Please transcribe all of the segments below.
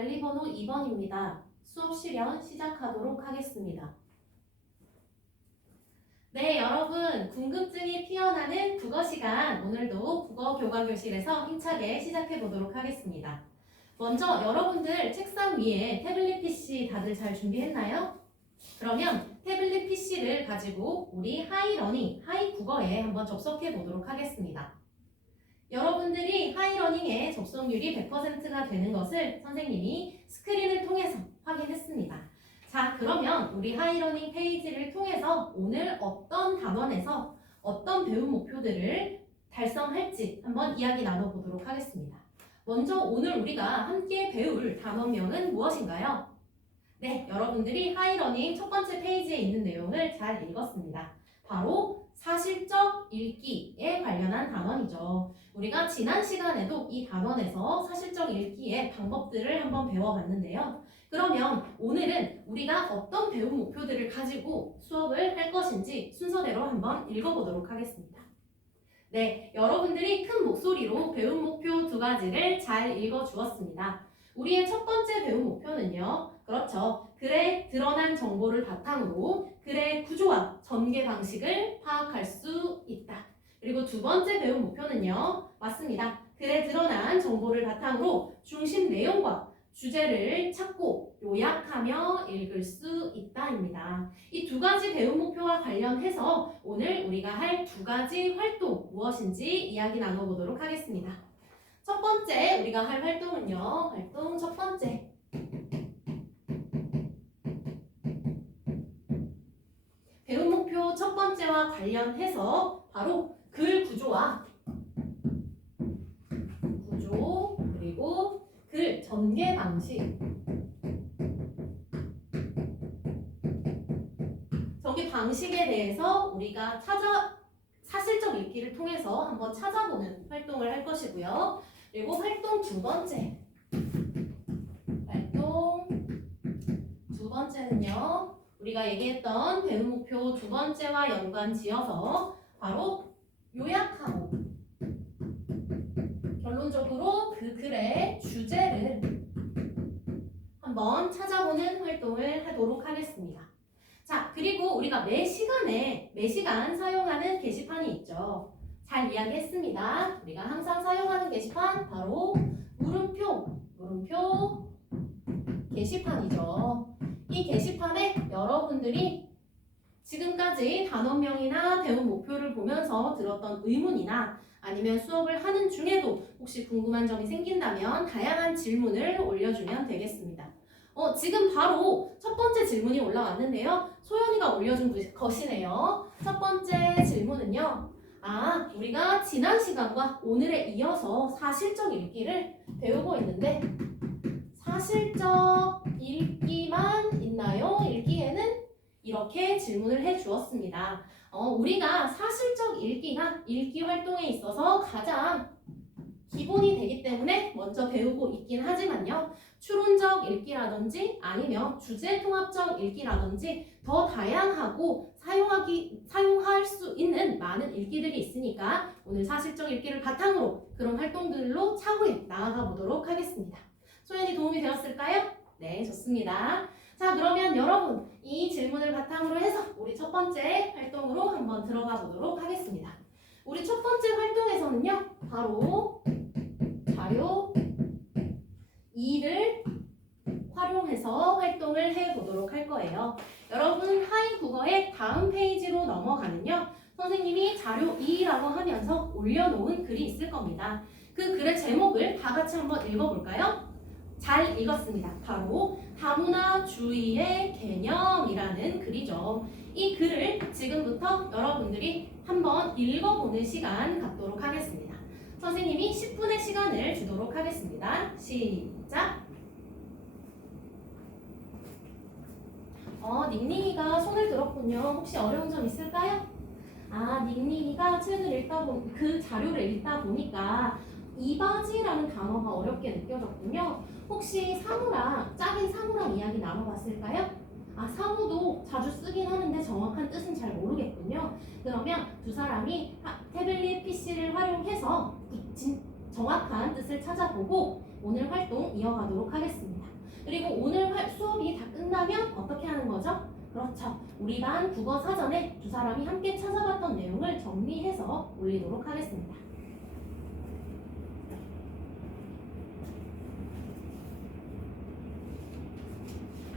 관리번호 2번입니다. 수업 실현 시작하도록 하겠습니다. 네, 여러분, 궁금증이 피어나는 국어 시간, 오늘도 국어 교과 교실에서 힘차게 시작해 보도록 하겠습니다. 먼저 여러분들 책상 위에 태블릿 PC 다들 잘 준비했나요? 그러면 태블릿 PC를 가지고 우리 하이러닝, 하이국어에 한번 접속해 보도록 하겠습니다. 여러분들이 하이러닝에 접속률이 100%가 되는 것을 선생님이 스크린을 통해서 확인했습니다. 자, 그러면 우리 하이러닝 페이지를 통해서 오늘 어떤 단원에서 어떤 배움 목표들을 달성할지 한번 이야기 나눠보도록 하겠습니다. 먼저 오늘 우리가 함께 배울 단원명은 무엇인가요? 네, 여러분들이 하이러닝 첫 번째 페이지에 있는 내용을 잘 읽었습니다. 바로 사실적 읽기에 관련한 단원이죠. 우리가 지난 시간에도 이 단원에서 사실적 읽기의 방법들을 한번 배워봤는데요. 그러면 오늘은 우리가 어떤 배움 목표들을 가지고 수업을 할 것인지 순서대로 한번 읽어보도록 하겠습니다. 네, 여러분들이 큰 목소리로 배움 목표 두 가지를 잘 읽어주었습니다. 우리의 첫 번째 배움 목표는요. 그렇죠. 글에 드러난 정보를 바탕으로 글의 구조와 전개 방식을 파악할 수 있다. 그리고 두 번째 배움 목표는요. 맞습니다. 글에 드러난 정보를 바탕으로 중심 내용과 주제를 찾고 요약하며 읽을 수 있다입니다. 이 두 가지 배움 목표와 관련해서 오늘 우리가 할 두 가지 활동 무엇인지 이야기 나눠보도록 하겠습니다. 첫 번째 우리가 할 활동은요. 활동 첫 번째. 배움 목표 첫 번째와 관련해서 바로 글 구조 그리고 글 전개 방식 전개 방식에 대해서 우리가 사실적 읽기를 통해서 한번 찾아보는 활동을 할 것이고요. 그리고 활동 두 번째는요. 우리가 얘기했던 배움 목표 두 번째와 연관 지어서 바로 요약하고 결론적으로 그 글의 주제를 한번 찾아보는 활동을 하도록 하겠습니다. 자, 그리고 우리가 매시간 사용하는 게시판이 있죠. 잘 이야기했습니다. 우리가 항상 사용하는 게시판 바로 물음표 게시판이죠. 이 게시판에 여러분들이 지금까지 단원명이나 배움 목표를 보면서 들었던 의문이나 아니면 수업을 하는 중에도 혹시 궁금한 점이 생긴다면 다양한 질문을 올려주면 되겠습니다. 지금 바로 첫 번째 질문이 올라왔는데요. 소연이가 올려준 것이네요. 첫 번째 질문은요. 우리가 지난 시간과 오늘에 이어서 사실적 읽기를 배우고 있는데 사실적 읽기만 있나요? 읽기에는 이렇게 질문을 해 주었습니다. 우리가 사실적 읽기가 읽기 활동에 있어서 가장 기본이 되기 때문에 먼저 배우고 있긴 하지만요. 추론적 읽기라든지 아니면 주제통합적 읽기라든지 더 다양하고 사용할 수 있는 많은 읽기들이 있으니까 오늘 사실적 읽기를 바탕으로 그런 활동들로 차후에 나아가 보도록 하겠습니다. 소연이 도움이 되었을까요? 네, 좋습니다. 자, 그러면 여러분 이 질문을 바탕으로 해서 우리 첫 번째 활동으로 한번 들어가 보도록 하겠습니다. 우리 첫 번째 활동에서는요. 바로 자료 2를 활용해서 활동을 해보도록 할 거예요. 여러분 하이국어의 다음 페이지로 넘어가면요. 선생님이 자료 2라고 하면서 올려놓은 글이 있을 겁니다. 그 글의 제목을 다 같이 한번 읽어볼까요? 잘 읽었습니다. 바로 다문화 주의의 개념이라는 글이죠. 이 글을 지금부터 여러분들이 한번 읽어보는 시간 갖도록 하겠습니다. 선생님이 10분의 시간을 주도록 하겠습니다. 시작! 닝닝이가 손을 들었군요. 혹시 어려운 점 있을까요? 닝닝이가 책을 그 자료를 읽다 보니까 이바지라는 단어가 어렵게 느껴졌군요. 혹시 짝인 사무랑 이야기 나눠봤을까요? 사무도 자주 쓰긴 하는데 정확한 뜻은 잘 모르겠군요. 그러면 두 사람이 태블릿 PC를 활용해서 정확한 뜻을 찾아보고 오늘 활동 이어가도록 하겠습니다. 그리고 오늘 수업이 다 끝나면 어떻게 하는 거죠? 그렇죠. 우리 반 국어 사전에 두 사람이 함께 찾아봤던 내용을 정리해서 올리도록 하겠습니다.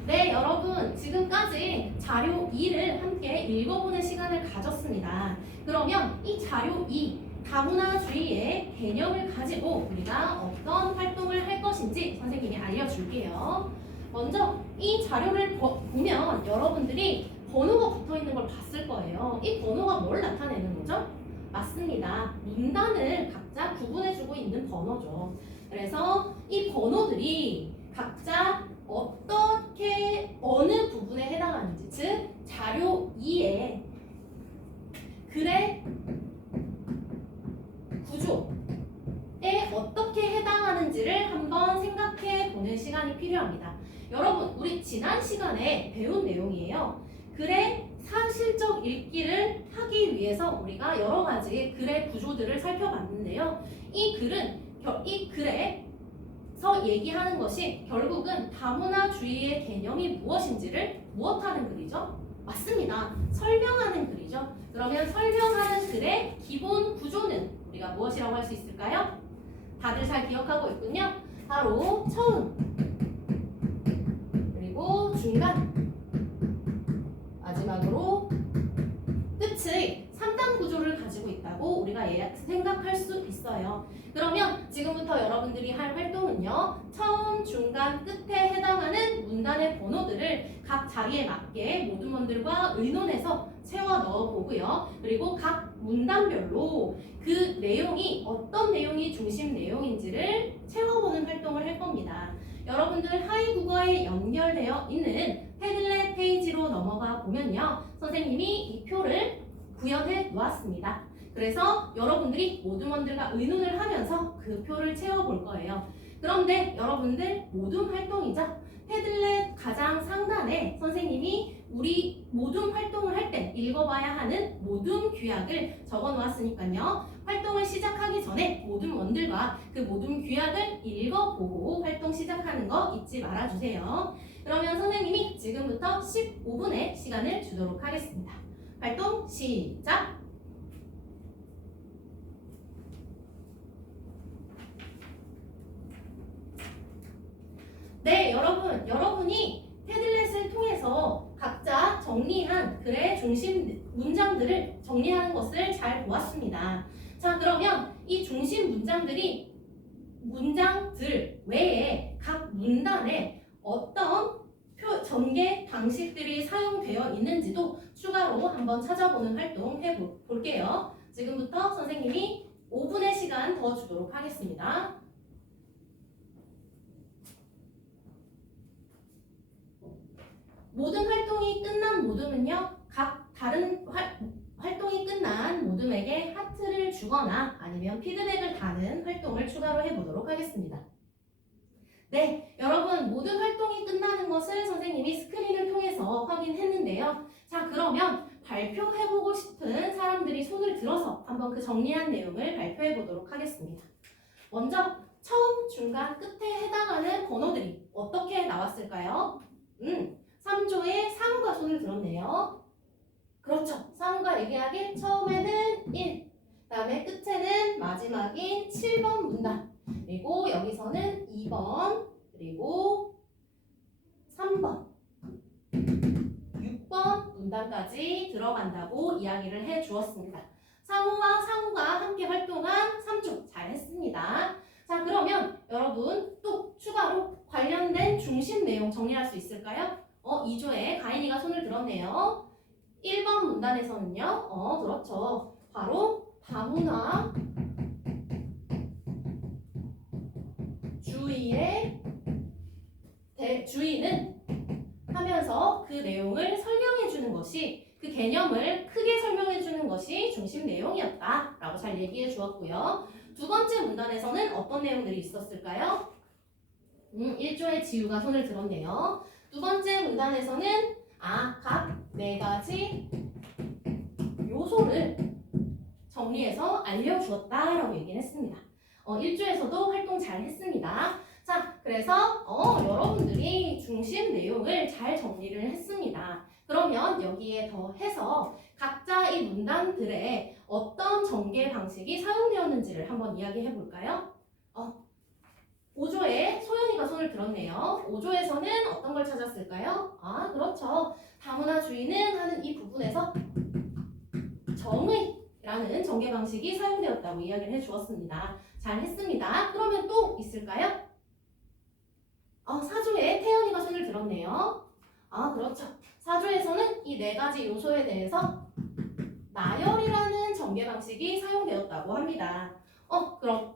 네, 여러분 지금까지 자료 2를 함께 읽어보는 시간을 가졌습니다. 그러면 이 자료 2, 다문화주의의 개념을 가지고 우리가 어떤 활동을 할 것인지 선생님이 알려줄게요. 먼저 이 자료를 보면 여러분들이 번호가 붙어있는 걸 봤을 거예요. 이 번호가 뭘 나타내는 거죠? 맞습니다. 문단을 각자 구분해주고 있는 번호죠. 그래서 이 번호들이 각자 어떻게 어느 부분에 해당하는지, 즉 자료 2의 글의 구조에 어떻게 해당하는지를 한번 생각해 보는 시간이 필요합니다. 여러분, 우리 지난 시간에 배운 내용이에요. 글의 사실적 읽기를 하기 위해서 우리가 여러 가지 글의 구조들을 살펴봤는데요. 이 글에서 얘기하는 것이 결국은 다문화주의의 개념이 무엇인지를 무엇하는 글이죠? 맞습니다. 설명하는 글이죠. 그러면 설명하는 글의 기본 구조는 우리가 무엇이라고 할 수 있을까요? 다들 잘 기억하고 있군요. 바로 처음, 그리고 중간, 마지막으로 끝의 3단 구조를 가지고 있다고 우리가 생각할 수 있어요. 그러면 지금부터 여러분들이 할 활동은요, 처음, 중간, 끝에 해당하는 문단의 번호들을 각 자리에 맞게 모둠원들과 의논해서 채워 넣어 보고요. 그리고 각 문단별로 그 내용이 어떤 내용이 중심 내용인지를 채워보는 활동을 할 겁니다. 여러분들 하이국어에 연결되어 있는 패들렛 페이지로 넘어가 보면요, 선생님이 이 표를 구현해 놓았습니다. 그래서 여러분들이 모둠원들과 의논을 하면서 그 표를 채워볼 거예요. 그런데 여러분들 모둠 활동이죠. 패들렛 가장 상단에 선생님이 우리 모둠 활동을 할 때 읽어봐야 하는 모둠 규약을 적어 놓았으니까요. 활동을 시작하기 전에 모둠원들과 그 모둠 규약을 읽어보고 활동 시작하는 거 잊지 말아주세요. 그러면 선생님이 지금부터 15분의 시간을 주도록 하겠습니다. 활동 시작! 네, 여러분이 패들렛을 통해서 각자 정리한 글의 중심 문장들을 정리하는 것을 잘 보았습니다. 자, 그러면 이 중심 문장들 외에 각 문단에 어떤 전개 방식들이 사용되어 있는지도 추가로 한번 찾아보는 활동 해볼게요. 지금부터 선생님이 5분의 시간 더 주도록 하겠습니다. 모든 활동이 끝난 모둠은요, 각 다른 활동이 끝난 모둠에게 하트를 주거나 아니면 피드백을 다는 활동을 추가로 해보도록 하겠습니다. 네, 여러분 모든 활동이 끝나는 것을 선생님이 스크린을 통해서 확인했는데요. 자, 그러면 발표해보고 싶은 사람들이 손을 들어서 한번 그 정리한 내용을 발표해보도록 하겠습니다. 먼저 처음, 중간, 끝에 해당하는 번호들이 어떻게 나왔을까요? 3조의 상우가 손을 들었네요. 그렇죠. 상우가 얘기하길 처음에는 1, 그 다음에 끝에는 마지막인 7번 문단, 그리고 여기서는 2번, 그리고 3번, 6번 문단까지 들어간다고 이야기를 해주었습니다. 상우와 상우가 함께 활동한 3조 잘했습니다. 자, 그러면 여러분 또 추가로 관련된 중심 내용 정리할 수 있을까요? 2조에 가인이가 손을 들었네요. 1번 문단에서는요, 그렇죠. 바로 다문화 주의는 하면서 그 내용을 설명해 주는 것이, 그 개념을 크게 설명해 주는 것이 중심 내용이었다라고 잘 얘기해 주었고요. 두 번째 문단에서는 어떤 내용들이 있었을까요? 1조의 지우가 손을 들었네요. 두 번째 문단에서는 각 4가지 요소를 정리해서 알려주었다라고 얘기를 했습니다. 1조에서도 활동 잘 했습니다. 그래서 여러분들이 중심 내용을 잘 정리를 했습니다. 그러면 여기에 더해서 각자 이 문단들의 어떤 전개 방식이 사용되었는지를 한번 이야기해 볼까요? 5조에 소연이가 손을 들었네요. 5조에서는 어떤 걸 찾았을까요? 그렇죠. 다문화 주의는 하는 이 부분에서 정의라는 전개 방식이 사용되었다고 이야기를 해주었습니다. 잘 했습니다. 그러면 또 있을까요? 4조에 태연이가 손을 들었네요. 그렇죠. 4조에서는 이 네 가지 요소에 대해서 나열이라는 전개 방식이 사용되었다고 합니다.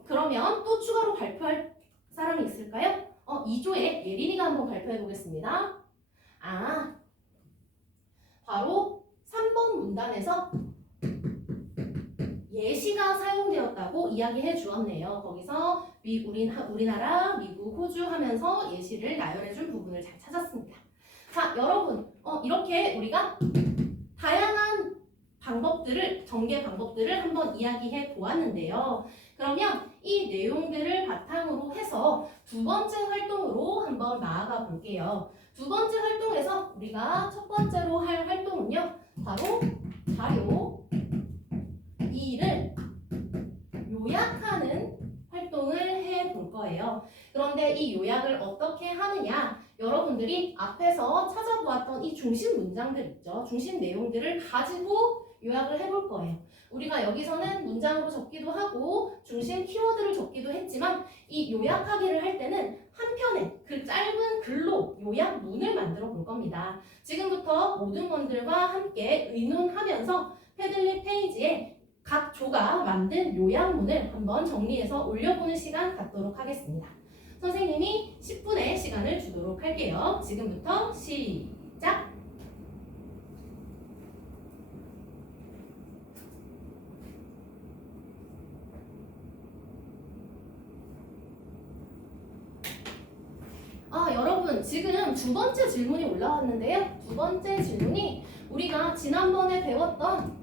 그러면 또 추가로 발표할 사람이 있을까요? 2조에 예린이가 한번 발표해 보겠습니다. 바로 3번 문단에서 예시가 사용되었다고 이야기해 주었네요. 거기서 우리나라, 미국, 호주 하면서 예시를 나열해 준 부분을 잘 찾았습니다. 자, 여러분, 이렇게 우리가 다양한 전개 방법들을 한번 이야기해 보았는데요. 그러면 이 내용들을 바탕으로 해서 두 번째 활동으로 한번 나아가 볼게요. 두 번째 활동에서 우리가 첫 번째로 할 활동은요, 바로 자료 2를 요약하는 활동을 해 볼 거예요. 그런데 이 요약을 어떻게 하느냐? 여러분들이 앞에서 찾아보았던 이 중심 문장들 있죠? 중심 내용들을 가지고 요약을 해볼 거예요. 우리가 여기서는 문장으로 적기도 하고 중심 키워드를 적기도 했지만 이 요약하기를 할 때는 한 편의 그 짧은 글로 요약문을 만들어 볼 겁니다. 지금부터 모든 분들과 함께 의논하면서 패들릿 페이지에 각 조가 만든 요약문을 한번 정리해서 올려보는 시간 갖도록 하겠습니다. 선생님이 10분의 시간을 주도록 할게요. 지금부터 시작! 여러분 지금 두 번째 질문이 올라왔는데요. 두 번째 질문이 우리가 지난번에 배웠던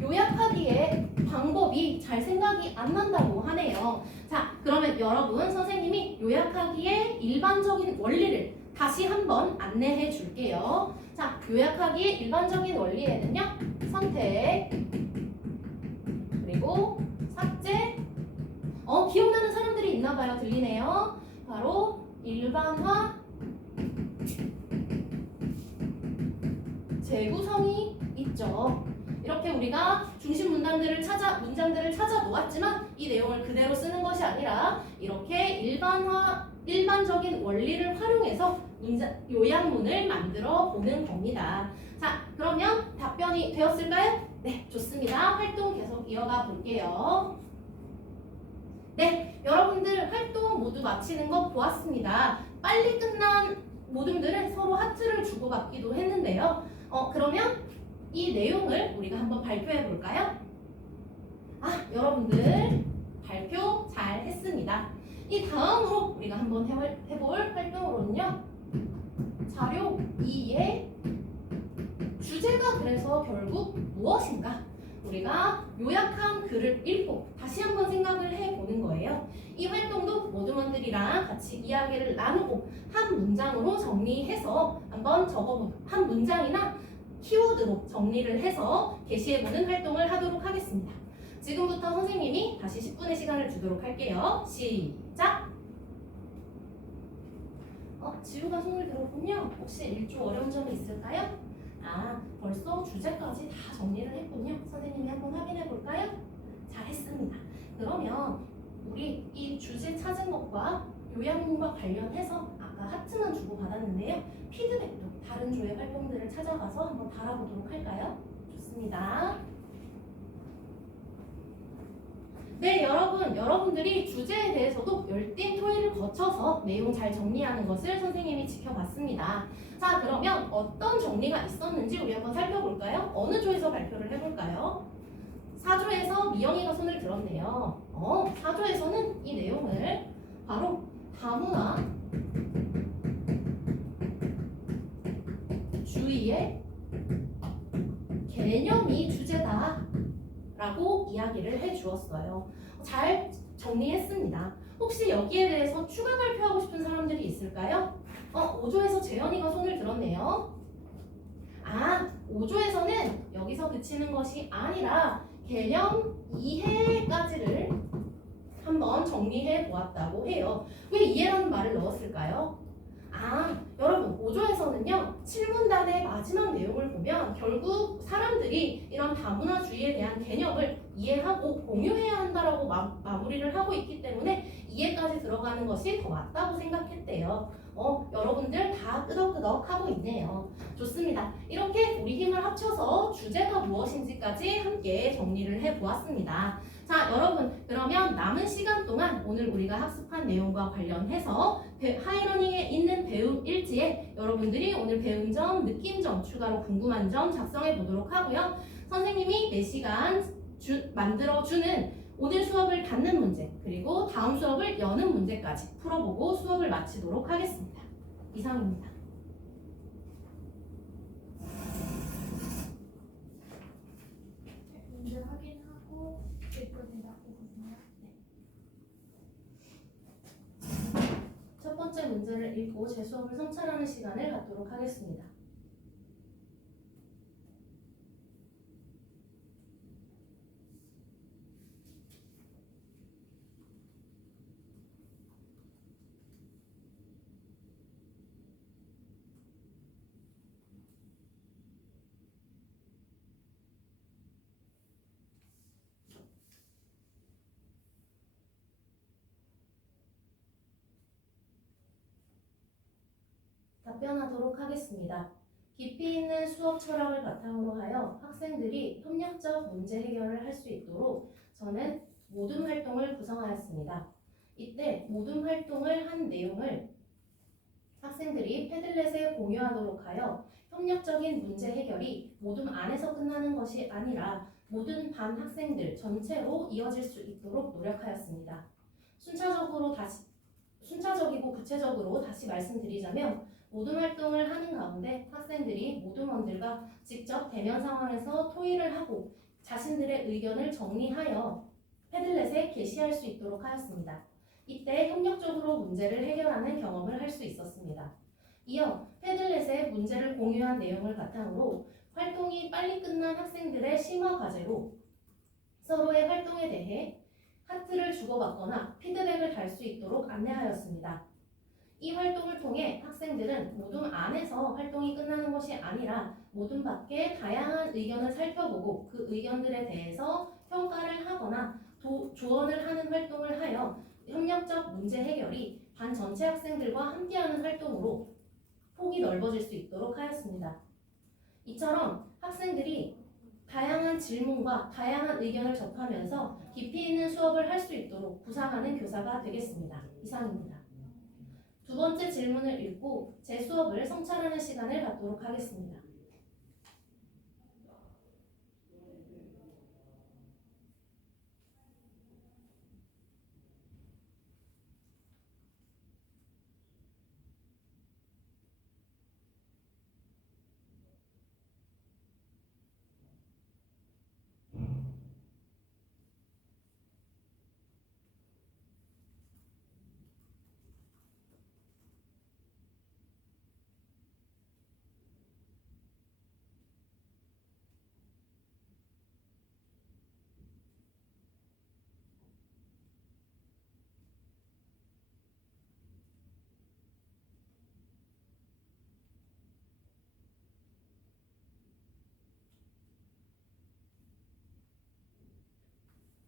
요약하기의 방법이 잘 생각이 안 난다고 하네요. 자, 그러면 여러분 선생님이 요약하기의 일반적인 원리를 다시 한번 안내해 줄게요. 자, 요약하기의 일반적인 원리에는요. 선택, 그리고 삭제, 기억나는 사람들이 있나 봐요. 들리네요. 바로 일반화, 재구성이 있죠. 이렇게 우리가 중심 문장들을 찾아 놓았지만 이 내용을 그대로 쓰는 것이 아니라 이렇게 일반적인 원리를 활용해서 요약문을 만들어 보는 겁니다. 자, 그러면 답변이 되었을까요? 네, 좋습니다. 활동 계속 이어가 볼게요. 네, 여러분들 활동 모두 마치는 거 보았습니다. 빨리 끝난 모둠들은 서로 하트를 주고받기도 했는데요. 그러면 이 내용을 우리가 한번 발표해 볼까요? 여러분들 발표 잘 했습니다. 이 다음으로 우리가 한번 해볼 활동으로는요. 자료 2의 주제가 그래서 결국 무엇인가? 우리가 요약한 글을 읽고 다시 한번 생각을 해보는 거예요. 이 활동도 모두분들이랑 같이 이야기를 나누고 한 문장으로 정리해서 한번 한 문장이나 키워드로 정리를 해서 게시해보는 활동을 하도록 하겠습니다. 지금부터 선생님이 다시 10분의 시간을 주도록 할게요. 시작! 지우가 손을 들었군요. 혹시 일조 어려운 점이 있을까요? 벌써 주제까지 다 정리를 했군요. 선생님이 한번 확인해 볼까요? 잘했습니다. 그러면 우리 이 주제 찾은 것과 요약문과 관련해서 아까 하트만 주고 받았는데요. 피드백도 다른 조의 활동들을 찾아가서 한번 달아보도록 할까요? 좋습니다. 네, 여러분들이 주제에 대해서도 열띤 토의를 거쳐서 내용 잘 정리하는 것을 선생님이 지켜봤습니다. 자, 그러면 어떤 정리가 있었는지 우리 한번 살펴볼까요? 어느 조에서 발표를 해볼까요? 4조에서 미영이가 손을 들었네요. 4조에서는 이 내용을 바로 다문화 주의의 개념이 주제다 라고 이야기를 해주었어요. 잘 정리했습니다. 혹시 여기에 대해서 추가 발표하고 싶은 사람들이 있을까요? 5조에서 재현이가 손을 들었네요. 5조에서는 여기서 그치는 것이 아니라 개념 이해까지를 한번 정리해 보았다고 해요. 왜 이해라는 말을 넣었을까요? 여러분 5조에서는요 7문단의 마지막 내용을 보면 결국 사람들이 이런 다문화주의에 대한 개념을 이해하고 공유해야 한다라고 마무리를 하고 있기 때문에 이해까지 들어가는 것이 더 맞다고 생각했대요. 여러분들 다 끄덕끄덕 하고 있네요. 좋습니다. 이렇게 우리 힘을 합쳐서 주제가 무엇인지까지 함께 정리를 해보았습니다. 자, 여러분 그러면 남은 시간 동안 오늘 우리가 학습한 내용과 관련해서 하이러닝에 있는 배움 일지에 여러분들이 오늘 배운 점, 느낀 점, 추가로 궁금한 점 작성해 보도록 하고요. 선생님이 4시간 만들어주는 오늘 수업을 닫는 문제 그리고 다음 수업을 여는 문제까지 풀어보고 수업을 마치도록 하겠습니다. 이상입니다. 문제 확인하고 읽어준다고 보세요. 첫 번째 문제를 읽고 제 수업을 성찰하는 시간을 갖도록 하겠습니다. 답변하도록 하겠습니다. 깊이 있는 수업 철학을 바탕으로 하여 학생들이 협력적 문제 해결을 할 수 있도록 저는 모둠 활동을 구성하였습니다. 이때 모둠 활동을 한 내용을 학생들이 패들렛에 공유하도록 하여 협력적인 문제 해결이 모둠 안에서 끝나는 것이 아니라 모든 반 학생들 전체로 이어질 수 있도록 노력하였습니다. 순차적이고 구체적으로 다시 말씀드리자면 모둠 활동을 하는 가운데 학생들이 모둠원들과 직접 대면 상황에서 토의를 하고 자신들의 의견을 정리하여 패들렛에 게시할 수 있도록 하였습니다. 이때 협력적으로 문제를 해결하는 경험을 할 수 있었습니다. 이어 패들렛에 문제를 공유한 내용을 바탕으로 활동이 빨리 끝난 학생들의 심화 과제로 서로의 활동에 대해 하트를 주고받거나 피드백을 달 수 있도록 안내하였습니다. 이 활동을 통해 학생들은 모둠 안에서 활동이 끝나는 것이 아니라 모둠 밖의 다양한 의견을 살펴보고 그 의견들에 대해서 평가를 하거나 조언을 하는 활동을 하여 협력적 문제 해결이 반 전체 학생들과 함께하는 활동으로 폭이 넓어질 수 있도록 하였습니다. 이처럼 학생들이 다양한 질문과 다양한 의견을 접하면서 깊이 있는 수업을 할 수 있도록 구상하는 교사가 되겠습니다. 이상입니다. 두 번째 질문을 읽고 제 수업을 성찰하는 시간을 갖도록 하겠습니다.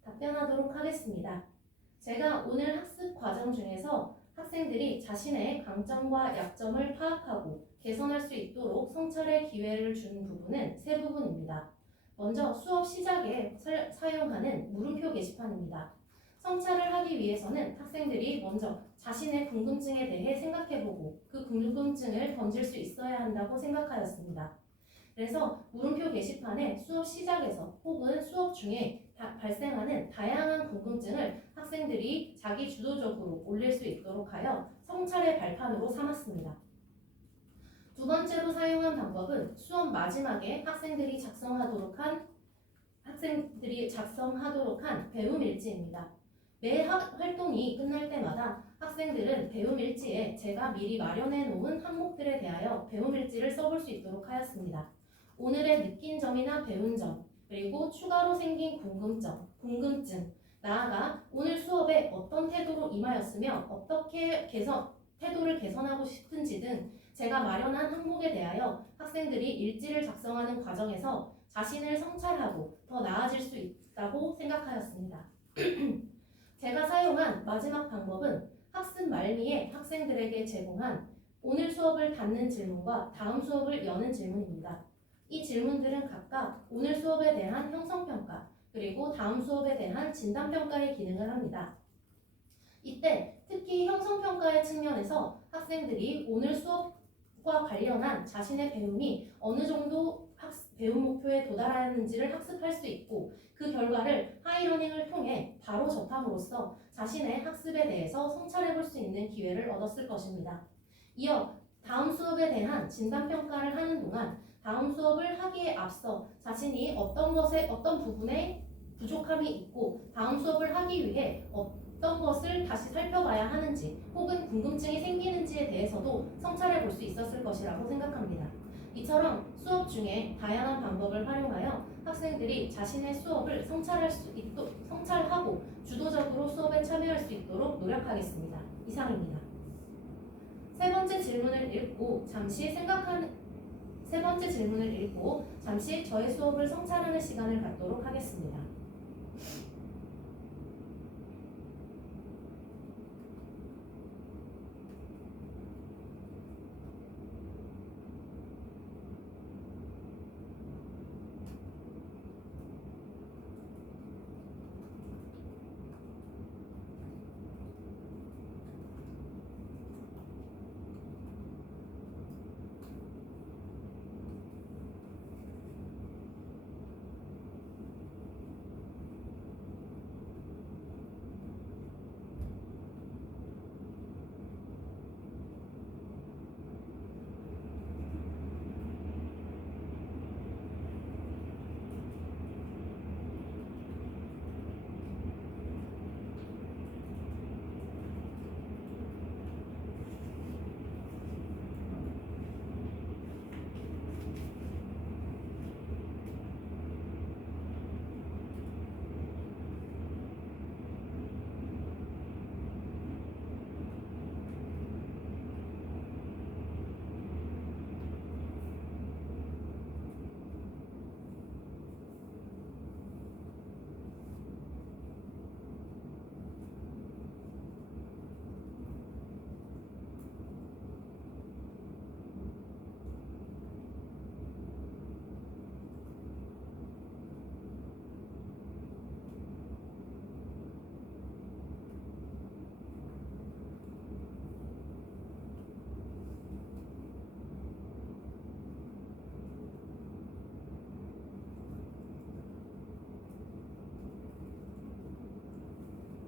답변하도록 하겠습니다. 제가 오늘 학습 과정 중에서 학생들이 자신의 강점과 약점을 파악하고 개선할 수 있도록 성찰의 기회를 준 부분은 세 부분입니다. 먼저 수업 시작에 사용하는 물음표 게시판입니다. 성찰을 하기 위해서는 학생들이 먼저 자신의 궁금증에 대해 생각해보고 그 궁금증을 던질 수 있어야 한다고 생각하였습니다. 그래서 물음표 게시판에 수업 시작에서 혹은 수업 중에 발생하는 다양한 궁금증을 학생들이 자기 주도적으로 올릴 수 있도록 하여 성찰의 발판으로 삼았습니다. 두 번째로 사용한 방법은 수업 마지막에 학생들이 작성하도록 한 배움 일지입니다. 매 활동이 끝날 때마다 학생들은 배움 일지에 제가 미리 마련해 놓은 항목들에 대하여 배움 일지를 써볼 수 있도록 하였습니다. 오늘의 느낀 점이나 배운 점, 그리고 추가로 생긴 궁금증, 나아가 오늘 수업에 어떤 태도로 임하였으며 어떻게 태도를 개선하고 싶은지 등 제가 마련한 항목에 대하여 학생들이 일지를 작성하는 과정에서 자신을 성찰하고 더 나아질 수 있다고 생각하였습니다. 제가 사용한 마지막 방법은 학습 말미에 학생들에게 제공한 오늘 수업을 닫는 질문과 다음 수업을 여는 질문입니다. 이 질문들은 각각 오늘 수업에 대한 형성평가, 그리고 다음 수업에 대한 진단평가의 기능을 합니다. 이때 특히 형성평가의 측면에서 학생들이 오늘 수업과 관련한 자신의 배움이 어느 정도 배움 목표에 도달하는지를 학습할 수 있고 그 결과를 하이러닝을 통해 바로 접함으로써 자신의 학습에 대해서 성찰해 볼 수 있는 기회를 얻었을 것입니다. 이어 다음 수업에 대한 진단평가를 하는 동안 다음 수업을 하기에 앞서 자신이 어떤 부분에 부족함이 있고 다음 수업을 하기 위해 어떤 것을 다시 살펴봐야 하는지 혹은 궁금증이 생기는지에 대해서도 성찰해 볼 수 있었을 것이라고 생각합니다. 이처럼 수업 중에 다양한 방법을 활용하여 학생들이 자신의 수업을 성찰하고 주도적으로 수업에 참여할 수 있도록 노력하겠습니다. 이상입니다. 세 번째 질문을 읽고 잠시 저의 수업을 성찰하는 시간을 갖도록 하겠습니다.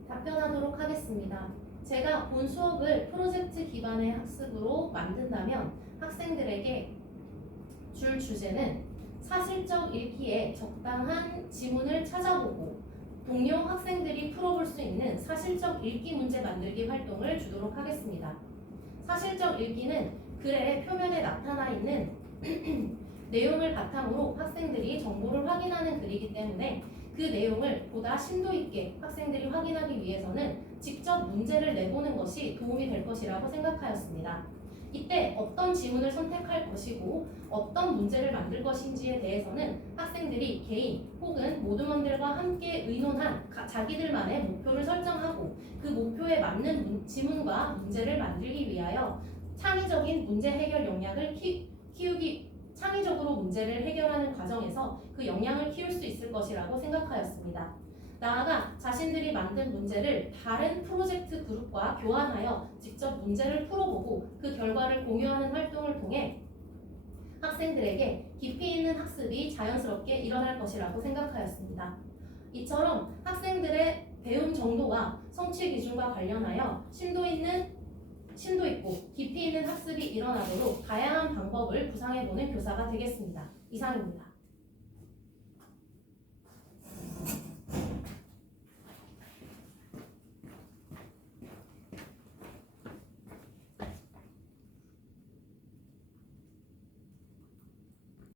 답변하도록 하겠습니다. 제가 본 수업을 프로젝트 기반의 학습으로 만든다면 학생들에게 줄 주제는 사실적 읽기에 적당한 지문을 찾아보고 동료 학생들이 풀어볼 수 있는 사실적 읽기 문제 만들기 활동을 주도록 하겠습니다. 사실적 읽기는 글의 표면에 나타나 있는 내용을 바탕으로 학생들이 정보를 확인하는 글이기 때문에 그 내용을 보다 심도 있게 학생들이 확인하기 위해서는 직접 문제를 내보는 것이 도움이 될 것이라고 생각하였습니다. 이때 어떤 지문을 선택할 것이고 어떤 문제를 만들 것인지에 대해서는 학생들이 개인 혹은 모두먼들과 함께 의논한 자기들만의 목표를 설정하고 그 목표에 맞는 지문과 문제를 만들기 위하여 창의적인 문제 해결 역량을 창의적으로 문제를 해결하는 과정에서 그 역량을 키울 수 있을 것이라고 생각하였습니다. 나아가 자신들이 만든 문제를 다른 프로젝트 그룹과 교환하여 직접 문제를 풀어보고 그 결과를 공유하는 활동을 통해 학생들에게 깊이 있는 학습이 자연스럽게 일어날 것이라고 생각하였습니다. 이처럼 학생들의 배움 정도와 성취 기준과 관련하여 심도 있고 깊이 있는 학습이 일어나도록 다양한 방법을 구상해보는 교사가 되겠습니다. 이상입니다.